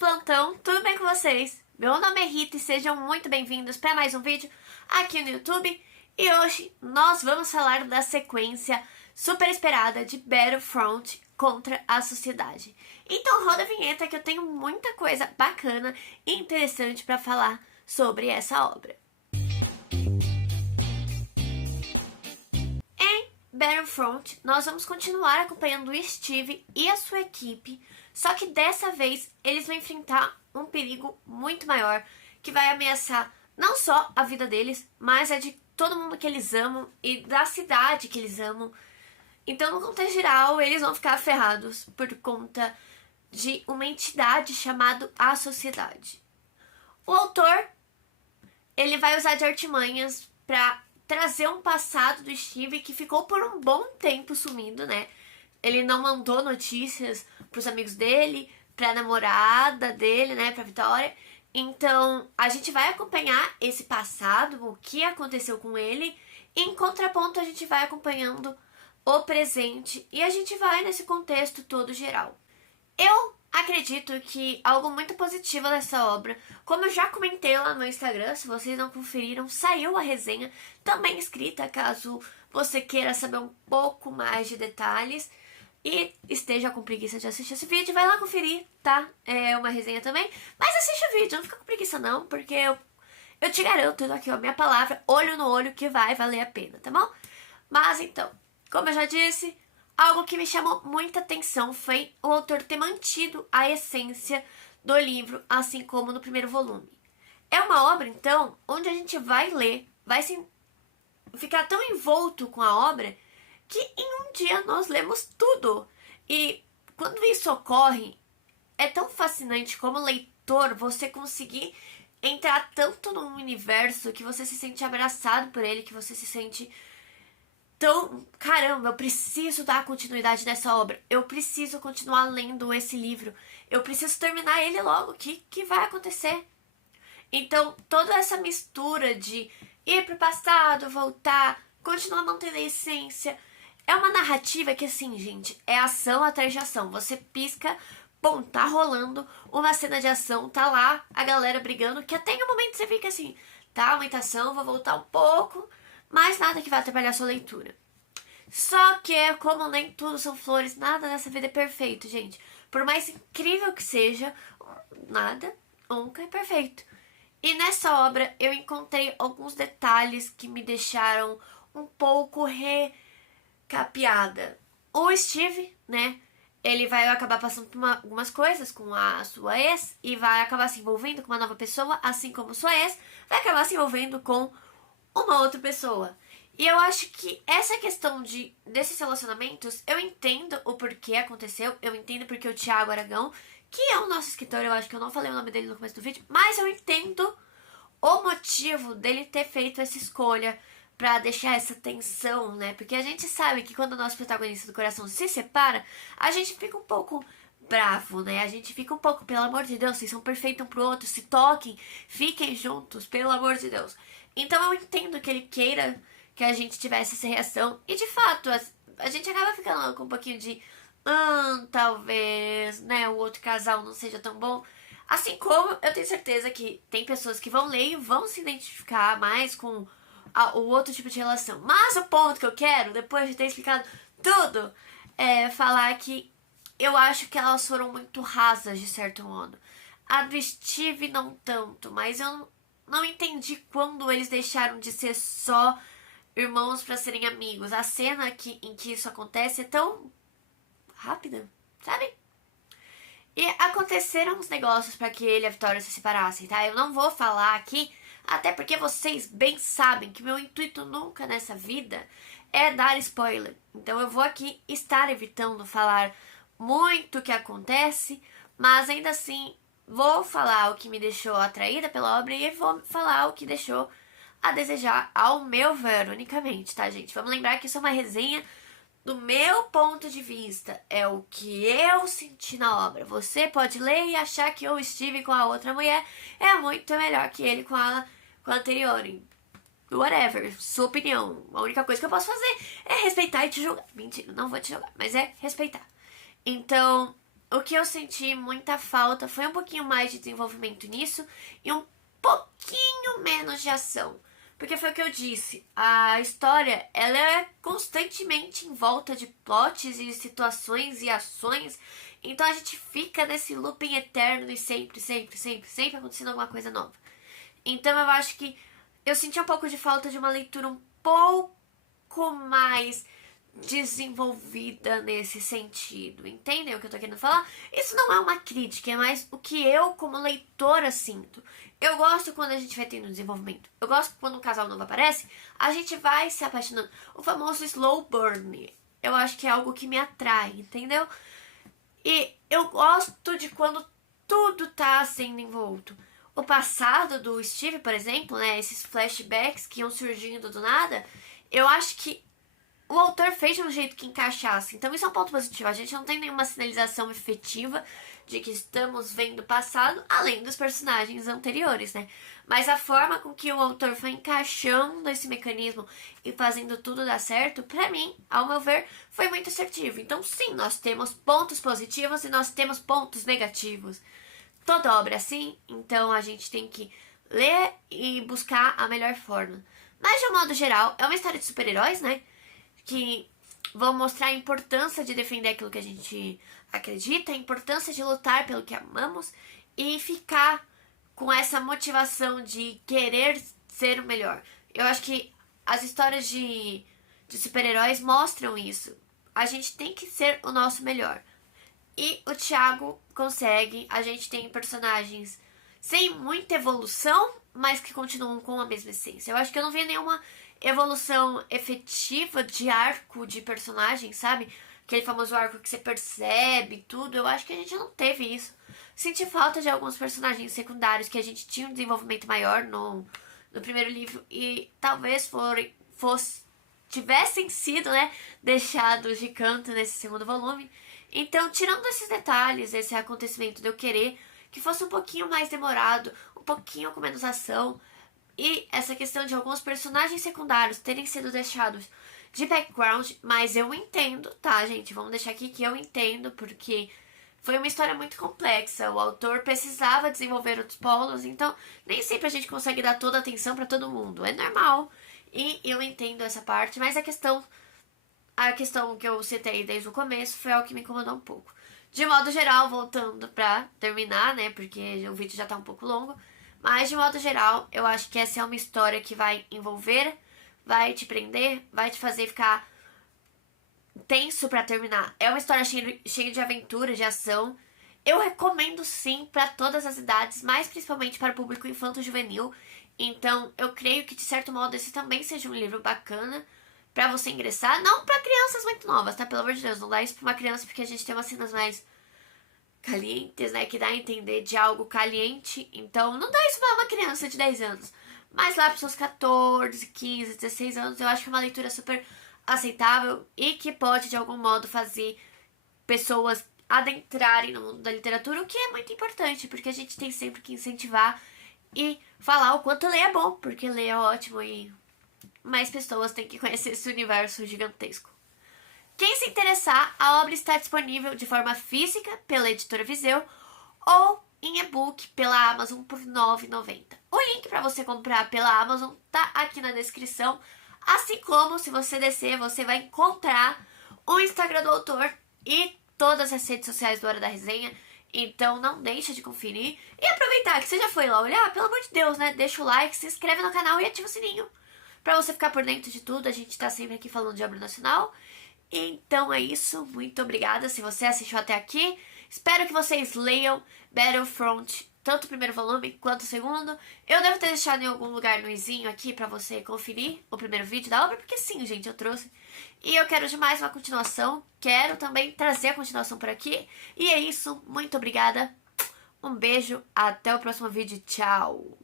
plantão, tudo bem com vocês? Meu nome é Rita e sejam muito bem-vindos para mais um vídeo aqui no YouTube. E hoje nós vamos falar da sequência super esperada de Battlefront contra a Sociedade. Então roda a vinheta que eu tenho muita coisa bacana e interessante para falar sobre essa obra. Em Battlefront, nós vamos continuar acompanhando o Steve e a sua equipe, só que dessa vez eles vão enfrentar um perigo muito maior que vai ameaçar não só a vida deles, mas a de todo mundo que eles amam e da cidade que eles amam. Então, no contexto geral, eles vão ficar ferrados por conta de uma entidade chamada a Sociedade. O autor, ele vai usar de artimanhas para trazer um passado do Steve que ficou por um bom tempo sumido, né? Ele não mandou notícias pros amigos dele, pra namorada dele, né, pra Vitória. Então, a gente vai acompanhar esse passado, o que aconteceu com ele, e em contraponto a gente vai acompanhando o presente e a gente vai nesse contexto todo geral. Eu acredito que algo muito positivo dessa obra, como eu já comentei lá no Instagram, se vocês não conferiram, saiu a resenha também escrita, caso você queira saber um pouco mais de detalhes e esteja com preguiça de assistir esse vídeo, vai lá conferir, tá? É uma resenha também, mas assiste o vídeo, não fica com preguiça não, porque eu te garanto aqui, ó, minha palavra, olho no olho, que vai valer a pena, tá bom? Mas então, como eu já disse, algo que me chamou muita atenção foi o autor ter mantido a essência do livro, assim como no primeiro volume. É uma obra, então, onde a gente vai ler, vai ficar tão envolto com a obra que em um dia nós lemos tudo. E quando isso ocorre, é tão fascinante como leitor você conseguir entrar tanto num universo que você se sente abraçado por ele, que você se sente tão, caramba, eu preciso dar continuidade nessa obra, eu preciso continuar lendo esse livro, eu preciso terminar ele logo, o que vai acontecer? Então, toda essa mistura de ir pro passado, voltar, continuar mantendo a essência, é uma narrativa que, assim, gente, é ação atrás de ação. Você pisca, bom, tá rolando uma cena de ação, tá lá a galera brigando, que até em um momento você fica assim, tá, muita ação, vou voltar um pouco, mas nada que vai atrapalhar a sua leitura. Só que, como nem tudo são flores, nada nessa vida é perfeito, gente. Por mais incrível que seja, nada nunca é perfeito. E nessa obra eu encontrei alguns detalhes que me deixaram um pouco recapeada. O Steve, né, ele vai acabar passando por algumas coisas com a sua ex e vai acabar se envolvendo com uma nova pessoa, assim como sua ex vai acabar se envolvendo com uma outra pessoa. E eu acho que essa questão desses relacionamentos, eu entendo o porquê aconteceu, eu entendo porque o Thiago Aragão, que é o nosso escritor, eu acho que eu não falei o nome dele no começo do vídeo, mas eu entendo o motivo dele ter feito essa escolha pra deixar essa tensão, né? Porque a gente sabe que quando o nosso protagonista do coração se separa, a gente fica um pouco bravo, né? A gente fica um pouco, pelo amor de Deus, vocês são perfeitos um pro outro, se toquem, fiquem juntos, pelo amor de Deus. Então eu entendo que ele queira que a gente tivesse essa reação. E de fato, a gente acaba ficando com um pouquinho de talvez, né, o outro casal não seja tão bom. Assim como eu tenho certeza que tem pessoas que vão ler e vão se identificar mais com o outro tipo de relação. Mas o ponto que eu quero, depois de ter explicado tudo, é falar que eu acho que elas foram muito rasas, de certo modo. A do Steve não tanto, mas eu não entendi quando eles deixaram de ser só irmãos pra serem amigos. A cena em que isso acontece é tão rápida, sabe? E aconteceram uns negócios pra que ele e a Vitória se separassem, tá? Eu não vou falar aqui, até porque vocês bem sabem que meu intuito nunca nessa vida é dar spoiler. Então eu vou aqui estar evitando falar muito o que acontece, mas ainda assim vou falar o que me deixou atraída pela obra e vou falar o que deixou a desejar, ao meu ver, unicamente, tá, gente? Vamos lembrar que isso é uma resenha do meu ponto de vista, é o que eu senti na obra. Você pode ler e achar que eu estive com a outra mulher é muito melhor que ele com a anterior. Whatever, sua opinião. A única coisa que eu posso fazer é respeitar e te julgar. Mentira, não vou te julgar, mas é respeitar. Então, o que eu senti muita falta foi um pouquinho mais de desenvolvimento nisso e um pouquinho menos de ação. Porque foi o que eu disse, a história ela é constantemente em volta de plots e situações e ações, então a gente fica nesse looping eterno e sempre acontecendo alguma coisa nova. Então eu acho que eu senti um pouco de falta de uma leitura um pouco mais desenvolvida nesse sentido. Entendem o que eu tô querendo falar? Isso não é uma crítica, é mais o que eu, como leitora, sinto. Eu gosto quando a gente vai tendo desenvolvimento. Eu gosto quando um casal novo aparece, a gente vai se apaixonando. O famoso slow burn. Eu acho que é algo que me atrai, entendeu? E eu gosto de quando tudo tá sendo envolto. O passado do Steve, por exemplo, né? Esses flashbacks que iam surgindo do nada, eu acho que o autor fez de um jeito que encaixasse. Então isso é um ponto positivo. A gente não tem nenhuma sinalização efetiva de que estamos vendo o passado, além dos personagens anteriores, né? Mas a forma com que o autor foi encaixando esse mecanismo e fazendo tudo dar certo, pra mim, ao meu ver, foi muito assertivo. Então sim, nós temos pontos positivos e nós temos pontos negativos. Toda obra é assim, então a gente tem que ler e buscar a melhor forma. Mas de um modo geral, é uma história de super-heróis, né? Que vão mostrar a importância de defender aquilo que a gente acredita, a importância de lutar pelo que amamos e ficar com essa motivação de querer ser o melhor. Eu acho que as histórias de super-heróis mostram isso. A gente tem que ser o nosso melhor. E o Thiago consegue. A gente tem personagens sem muita evolução, mas que continuam com a mesma essência. Eu acho que eu não vi nenhuma evolução efetiva de arco de personagem, sabe? Aquele famoso arco que você percebe tudo. Eu acho que a gente não teve isso. Senti falta de alguns personagens secundários que a gente tinha um desenvolvimento maior no primeiro livro e talvez tivessem sido, né, deixados de canto nesse segundo volume. Então, tirando esses detalhes, esse acontecimento de eu querer que fosse um pouquinho mais demorado, um pouquinho com menos ação, e essa questão de alguns personagens secundários terem sido deixados de background, mas eu entendo, tá, gente? Vamos deixar aqui que eu entendo, porque foi uma história muito complexa. O autor precisava desenvolver outros polos, então nem sempre a gente consegue dar toda a atenção pra todo mundo. É normal. E eu entendo essa parte, mas a questão que eu citei desde o começo foi algo que me incomodou um pouco. De modo geral, voltando pra terminar, né? Porque o vídeo já tá um pouco longo. Mas, de modo geral, eu acho que essa é uma história que vai envolver, vai te prender, vai te fazer ficar tenso pra terminar. É uma história cheia de aventura, de ação. Eu recomendo sim pra todas as idades, mas principalmente para o público infanto-juvenil. Então, eu creio que, de certo modo, esse também seja um livro bacana pra você ingressar. Não pra crianças muito novas, tá? Pelo amor de Deus, não dá isso pra uma criança, porque a gente tem umas cenas mais calientes, né? Que dá a entender de algo caliente. Então, não dá isso pra uma criança de 10 anos. Mas lá pros seus 14, 15, 16 anos, eu acho que é uma leitura super aceitável e que pode, de algum modo, fazer pessoas adentrarem no mundo da literatura, o que é muito importante, porque a gente tem sempre que incentivar e falar o quanto ler é bom, porque ler é ótimo e mais pessoas têm que conhecer esse universo gigantesco. Quem se interessar, a obra está disponível de forma física pela editora Viseu ou em e-book pela Amazon por R$ 9,90. O link para você comprar pela Amazon tá aqui na descrição, assim como se você descer, você vai encontrar o Instagram do autor e todas as redes sociais do Hora da Resenha. Então não deixa de conferir e aproveitar que você já foi lá olhar, pelo amor de Deus, né? Deixa o like, se inscreve no canal e ativa o sininho pra você ficar por dentro de tudo. A gente tá sempre aqui falando de obra nacional. Então é isso, muito obrigada se você assistiu até aqui. Espero que vocês leiam Battlefront, tanto o primeiro volume quanto o segundo. Eu devo ter deixado em algum lugar no izinho aqui pra você conferir o primeiro vídeo da obra, porque sim, gente, eu trouxe. E eu quero demais uma continuação, quero também trazer a continuação por aqui. E é isso, muito obrigada, um beijo, até o próximo vídeo, tchau!